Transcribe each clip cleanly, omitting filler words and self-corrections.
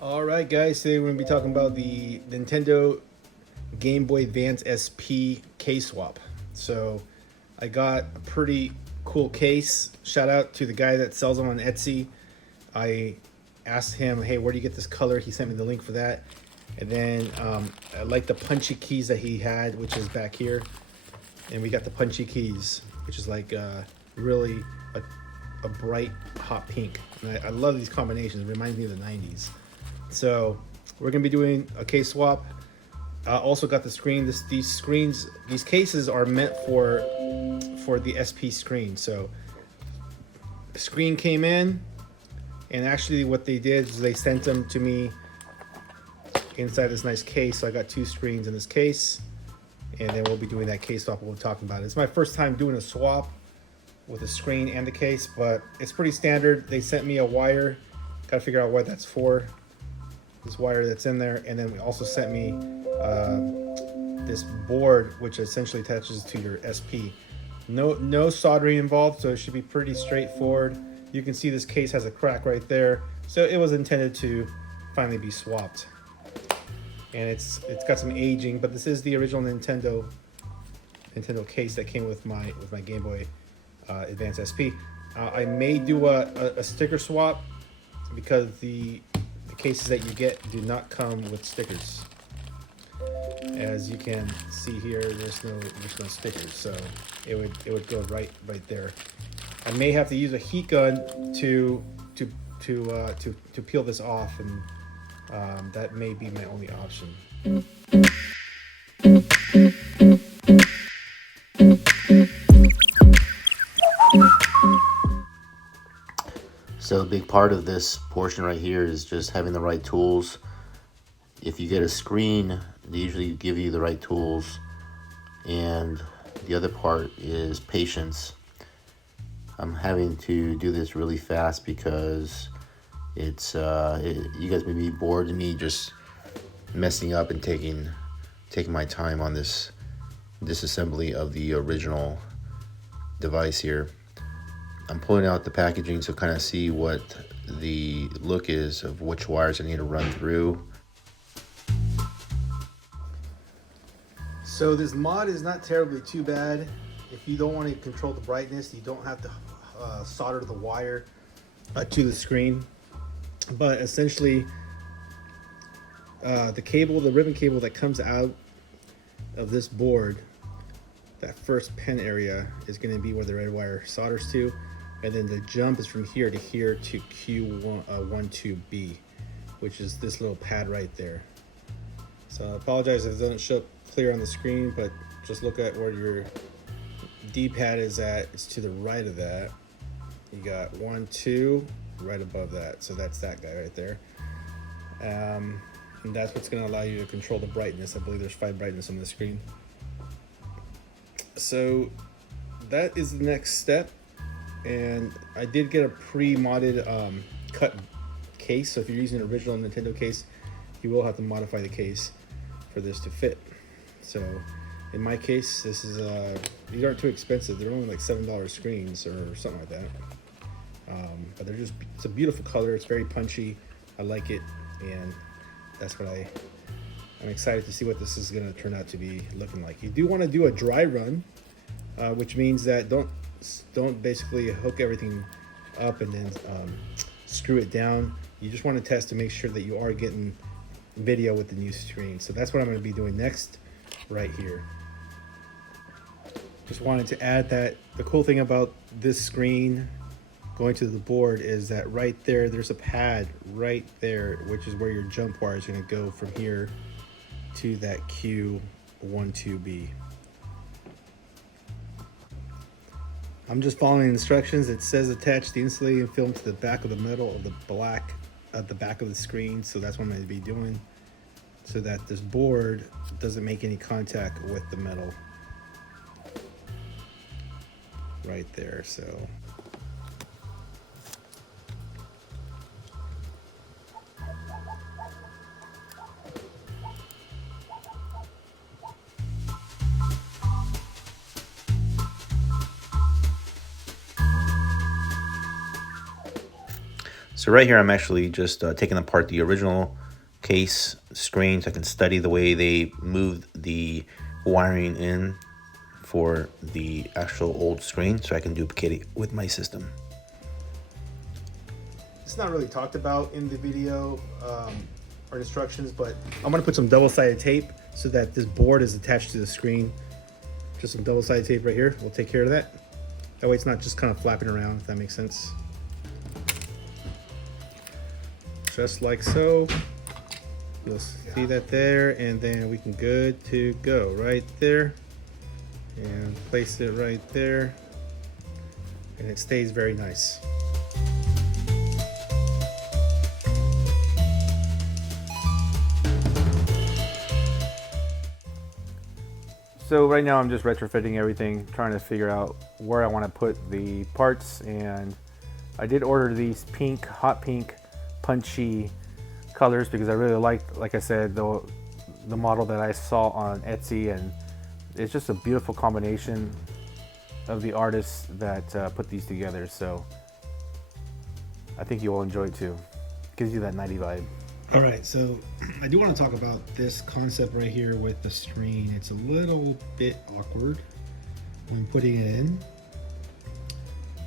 All right, guys. Today we're gonna be talking about the Nintendo Game Boy Advance SP case swap. So, I got a pretty cool case. Shout out to the guy that sells them on Etsy. I asked him, "Hey, where do you get this color?" He sent me the link for that. And then I like the punchy keys that he had, which is back here. And we got the punchy keys, which is like really a bright hot pink. And I love these combinations. It reminds me of the 90s. So we're gonna be doing a case swap. Also got the screen. These cases are meant for the SP screen. So the screen came in, and actually what they did is they sent them to me inside this nice case. So I got two screens in this case, and then we'll be doing that case swap we'll be talking about. It's my first time doing a swap with the screen and the case, but it's pretty standard. They sent me a wire. Gotta figure out what that's for. This wire that's in there, and then we also sent me this board, which essentially attaches to your SP. No soldering involved, so it should be pretty straightforward. You can see this case has a crack right there, so it was intended to finally be swapped. And it's got some aging, but this is the original Nintendo case that came with my Game Boy Advance SP. I may do a sticker swap because the cases that you get do not come with stickers. As you can see here, there's no stickers, so it would go right there. I may have to use a heat gun to peel this off, and that may be my only option. So a big part of this portion right here is just having the right tools. If you get a screen, they usually give you the right tools. And the other part is patience. I'm having to do this really fast because you guys may be bored of me just messing up and taking my time on this disassembly of the original device here. I'm pulling out the packaging to kind of see what the look is of which wires I need to run through. So this mod is not terribly too bad. If you don't want to control the brightness, you don't have to solder the wire to the screen. But essentially, the ribbon cable that comes out of this board, that first pin area is going to be where the red wire solders to. And then the jump is from here to Q12B, which is this little pad right there. So I apologize if it doesn't show up clear on the screen, but just look at where your D-pad is at. It's to the right of that. You got 1, 2, right above that. So that's that guy right there. And that's what's going to allow you to control the brightness. I believe there's 5 brightness on the screen. So that is the next step. And I did get a pre-modded cut case. So if you're using an original Nintendo case, you will have to modify the case for this to fit. So in my case, these aren't too expensive. They're only like $7 screens or something like that. But it's a beautiful color. It's very punchy. I like it, and that's what I'm excited to see what this is going to turn out to be looking like. You do want to do a dry run, which means that don't basically hook everything up and then screw it down. You just want to test to make sure that you are getting video with the new screen. So that's what I'm going to be doing next right here. Just wanted to add that the cool thing about this screen going to the board is that right there's a pad right there, which is where your jump wire is going to go from here to that Q12B. I'm just following instructions. It says attach the insulating film to the back of the metal of the black at the back of the screen. So that's what I'm going to be doing, so that this board doesn't make any contact with the metal right there. So So right here, I'm actually just taking apart the original case screen so I can study the way they moved the wiring in for the actual old screen so I can duplicate it with my system. It's not really talked about in the video or instructions, but I'm gonna put some double-sided tape so that this board is attached to the screen. Just some double-sided tape right here will take care of that. That way it's not just kind of flapping around, if that makes sense. Just like so. You'll see that there, and then we can good to go right there. And place it right there. And it stays very nice. So right now I'm just retrofitting everything, trying to figure out where I want to put the parts, and I did order these pink, hot pink, punchy colors because I really liked, like I said, the model that I saw on Etsy, and it's just a beautiful combination of the artists that put these together. So I think you will enjoy it too. Gives you that 90 vibe. All right, so I do want to talk about this concept right here with the screen. It's a little bit awkward when putting it in,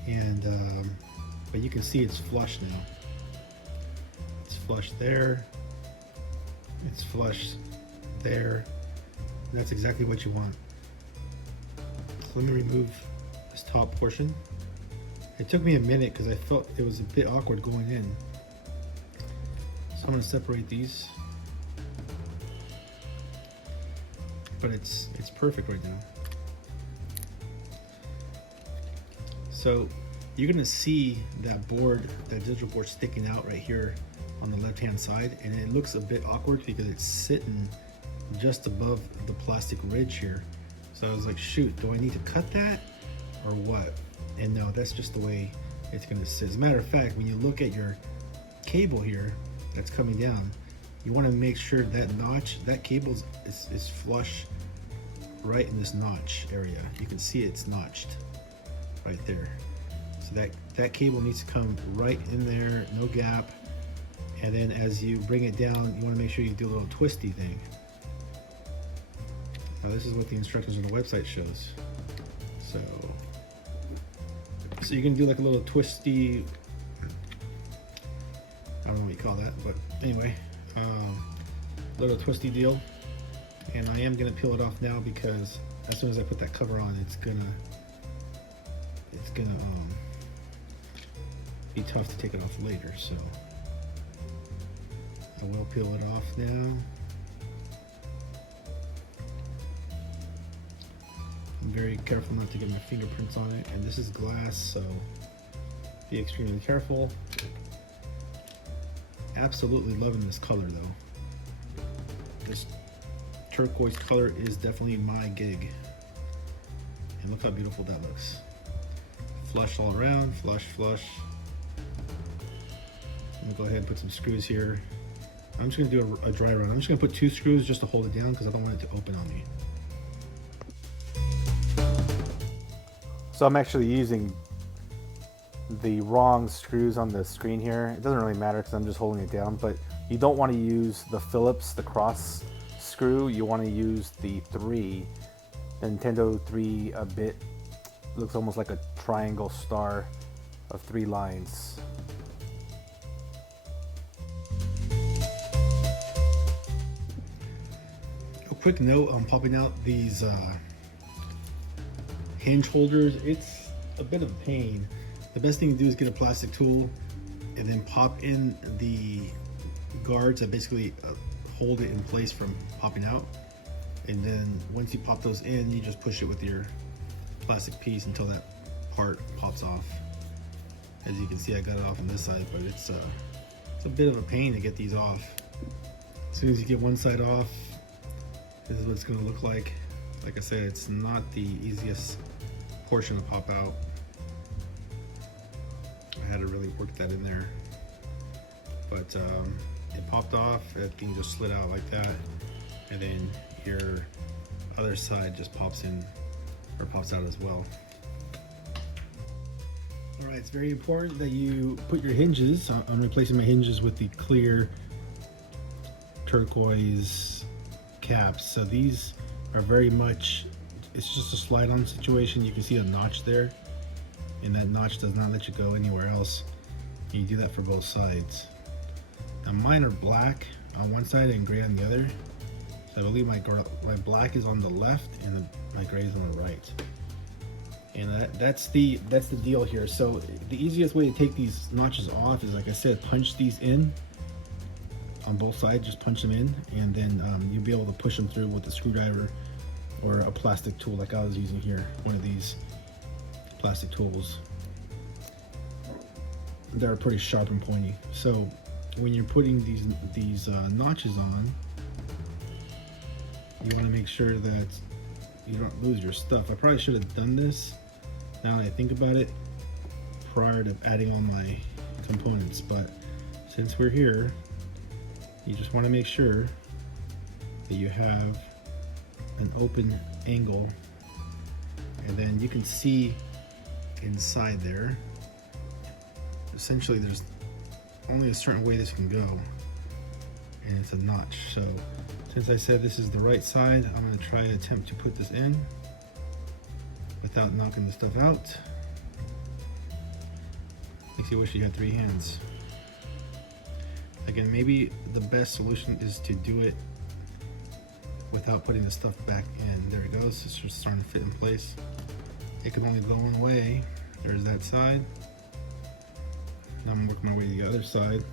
and but you can see it's flush now. It's flush there, it's flush there. That's exactly what you want. So let me remove this top portion. It took me a minute because I felt it was a bit awkward going in. So I'm going to separate these, but it's perfect right now. So you're going to see that board, that digital board sticking out right here on the left hand side, and it looks a bit awkward because it's sitting just above the plastic ridge here. So I was like, shoot, do I need to cut that or what? And no, that's just the way it's going to sit. As a matter of fact, when you look at your cable here that's coming down, you want to make sure that notch, that cable is flush right in this notch area. You can see it's notched right there. So that cable needs to come right in there, no gap. And then as you bring it down, you want to make sure you do a little twisty thing. Now this is what the instructions on the website shows. So you can do like a little twisty, I don't know what you call that, but anyway, little twisty deal. And I am gonna peel it off now because as soon as I put that cover on, it's gonna be tough to take it off later. So I will peel it off now. I'm very careful not to get my fingerprints on it, and this is glass, so be extremely careful. Absolutely loving this color though. This turquoise color is definitely my gig. And look how beautiful that looks. Flush all around, flush, flush. I'm gonna go ahead and put some screws here. I'm just gonna do a dry run. I'm just gonna put 2 screws just to hold it down because I don't want it to open on me. So I'm actually using the wrong screws on the screen here. It doesn't really matter because I'm just holding it down, but you don't want to use the Phillips, the cross screw. You want to use the Nintendo 3-bit. Looks almost like a triangle star of 3 lines. A quick note on popping out these hinge holders. It's a bit of a pain. The best thing to do is get a plastic tool and then pop in the guards that basically hold it in place from popping out. And then once you pop those in, you just push it with your plastic piece until that part pops off. As you can see, I got it off on this side, but it's a bit of a pain to get these off. As soon as you get one side off, this is what it's going to look like. Like I said, it's not the easiest portion to pop out. I had to really work that in there, but it popped off. That thing just slid out like that, and then your other side just pops in or pops out as well. All right, it's very important that you put your hinges. I'm replacing my hinges with the clear turquoise caps. So these are very much, it's just a slide-on situation. You can see a notch there, and that notch does not let you go anywhere else. You do that for both sides. Now mine are black on one side and gray on the other. So I believe my black is on the left and my gray is on the right. And that's the deal here. So the easiest way to take these notches off is, like I said, punch these in on both sides. Just punch them in, and then you'll be able to push them through with a screwdriver or a plastic tool like I was using here. One of these plastic tools. They're pretty sharp and pointy. So when you're putting these notches on, you want to make sure that you don't lose your stuff. I probably should have done this, now that I think about it, prior to adding all my components, but since we're here, you just want to make sure that you have an open angle, and then you can see inside there. Essentially there's only a certain way this can go, and it's a notch. So since I said this is the right side, I'm going to try to attempt to put this in without knocking the stuff out. Makes you wish you had 3 hands. Again, maybe the best solution is to do it without putting the stuff back in. There it goes, it's just starting to fit in place. It can only go one way. There's that side. Now I'm working my way to the other side.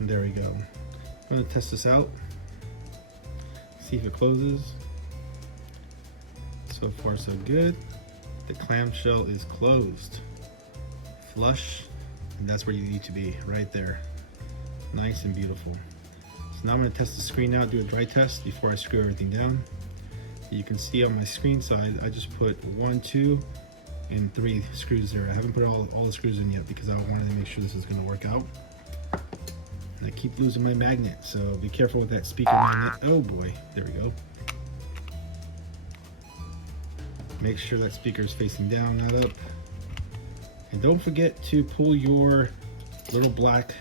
And there we go. I'm going to test this out, see if it closes. So far so good. The clamshell is closed, flush, and that's where you need to be, right there. Nice and beautiful. So now I'm going to test the screen out, do a dry test before I screw everything down. You can see on my screen side, I just put 1, 2, and 3 screws there. I haven't put all the screws in yet because I wanted to make sure this is going to work out. And I keep losing my magnet, so be careful with that speaker magnet. Oh boy, there we go. Make sure that speaker is facing down, not up. And don't forget to pull your little black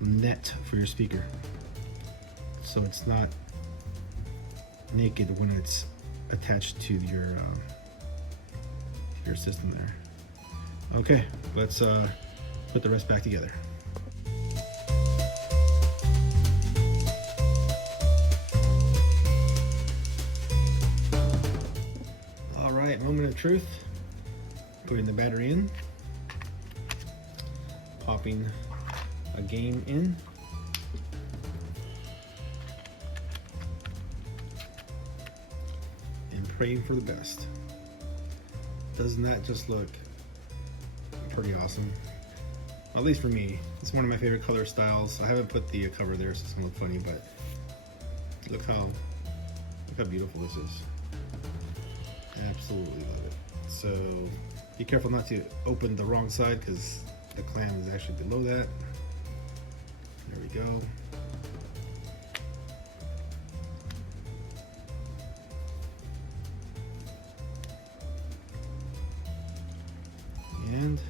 net for your speaker, so it's not naked when it's attached to your system there. Okay, let's put the rest back together. All right, moment of truth. Putting the battery in, popping a game in, and praying for the best. Doesn't that just look pretty awesome? Well, at least for me, it's one of my favorite color styles. I haven't put the cover there, so it's gonna look funny, but look how beautiful this is. Absolutely love it. So be careful not to open the wrong side because the clam is actually below that. There we go. And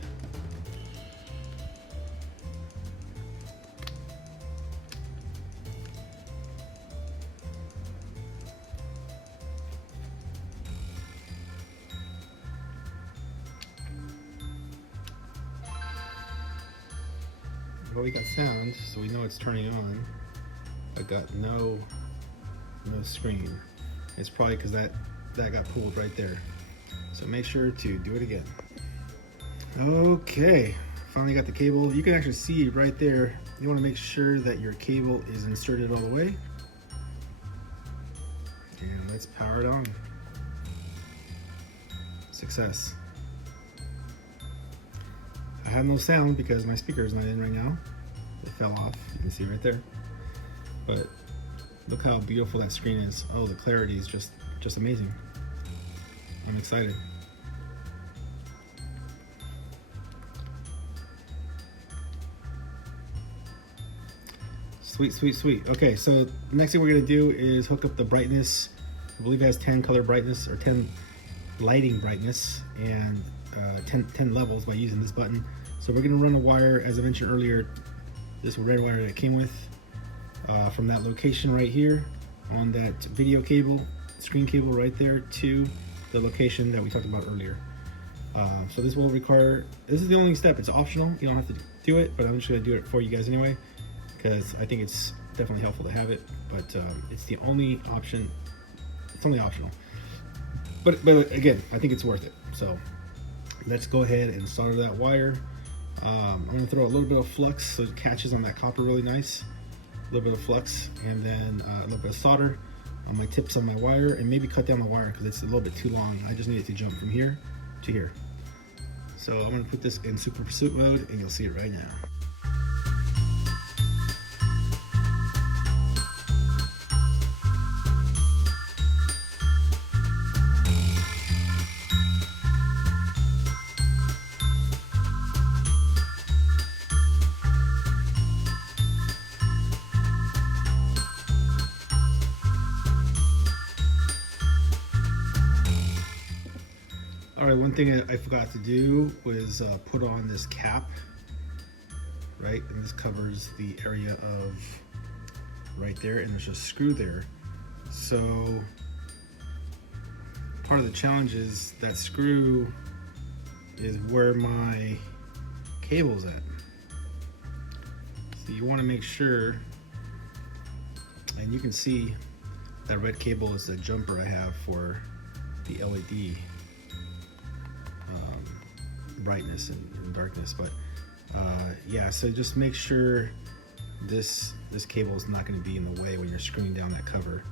well, we got sound, so we know it's turning on. I got no screen. It's probably because that got pulled right there. So make sure to do it again. Okay, finally got the cable. You can actually see right there. You want to make sure that your cable is inserted all the way. And let's power it on. Success. I have no sound because my speaker is not in right now. It fell off, you can see right there. But look how beautiful that screen is. Oh, the clarity is just amazing. I'm excited. Sweet, sweet, sweet. Okay, so the next thing we're gonna do is hook up the brightness. I believe it has 10 color brightness or 10 lighting brightness and 10 levels by using this button. So we're gonna run a wire, as I mentioned earlier, this red wire that it came with from that location right here on that video cable, screen cable right there to the location that we talked about earlier. So this will require, this is the only step, it's optional, you don't have to do it, but I'm just gonna do it for you guys anyway, because I think it's definitely helpful to have it, but it's the only option, it's only optional. But again, I think it's worth it. So let's go ahead and solder that wire. I'm gonna throw a little bit of flux so it catches on that copper really nice. A little bit of flux, and then a little bit of solder on my tips on my wire, and maybe cut down the wire because it's a little bit too long. I just need it to jump from here to here. So I'm gonna put this in super pursuit mode and you'll see it right now. All right, one thing I forgot to do was put on this cap, right? And this covers the area of right there, and there's a screw there. So part of the challenge is that screw is where my cable's at. So you want to make sure, and you can see that red cable is the jumper I have for the LED brightness and darkness, but yeah, so just make sure this cable is not going to be in the way when you're screwing down that cover,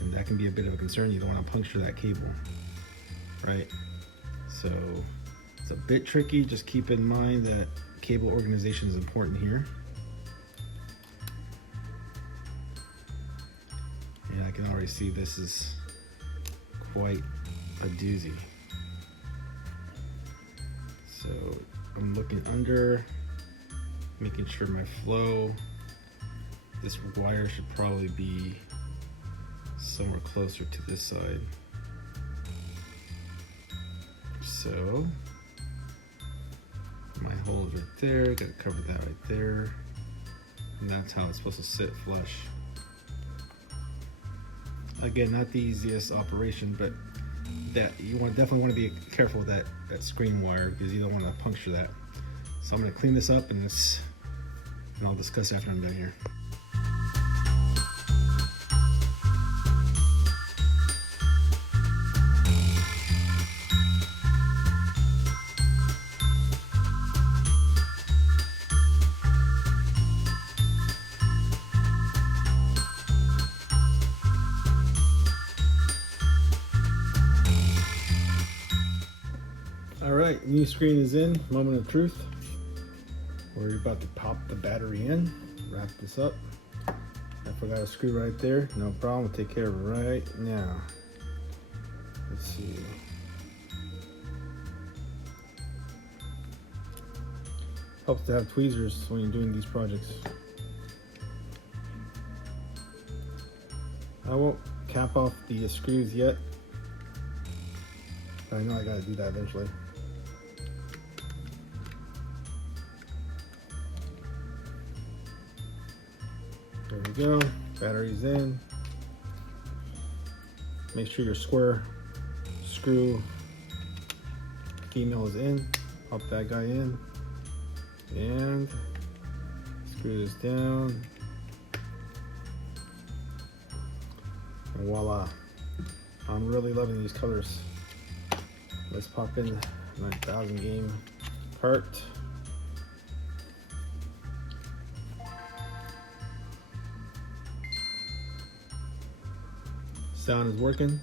and that can be a bit of a concern. You don't want to puncture that cable, right? So it's a bit tricky. Just keep in mind that cable organization is important here. And I can already see this is quite a doozy. So I'm looking under, making sure my flow, this wire should probably be somewhere closer to this side. So my hole is right there, gotta cover that right there. And that's how it's supposed to sit flush. Again, not the easiest operation, but that you definitely want to be careful with that screen wire, because you don't want to puncture that. So I'm going to clean this up, and I'll discuss after I'm done here. All right, new screen is in, moment of truth. We're about to pop the battery in, wrap this up. I forgot a screw right there, no problem, we'll take care of it right now. Let's see. Helps to have tweezers when you're doing these projects. I won't cap off the screws yet, but I know I gotta do that eventually. There we go, battery's in. Make sure your square screw female is in. Pop that guy in. And screw this down. And voila. I'm really loving these colors. Let's pop in 9000 game part. Sound is working.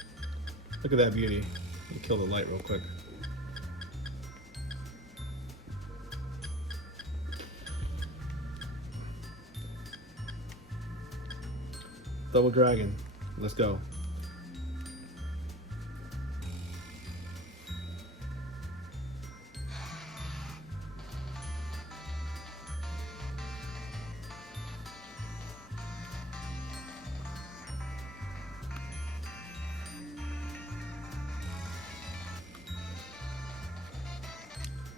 Look at that beauty. Let me kill the light real quick. Double Dragon. Let's go.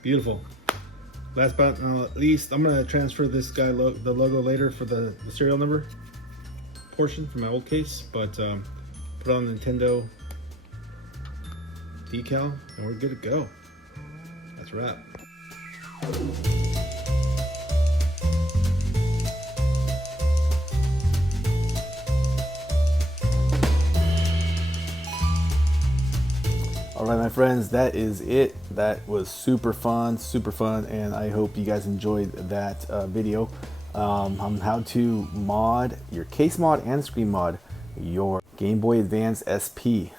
Beautiful. Last but not least, I'm gonna transfer this guy the logo later for the serial number portion from my old case, but put on the Nintendo decal and we're good to go. That's a wrap. All right, my friends, that is it. That was super fun, and I hope you guys enjoyed that video on how to mod your case mod and screen mod your Game Boy Advance SP.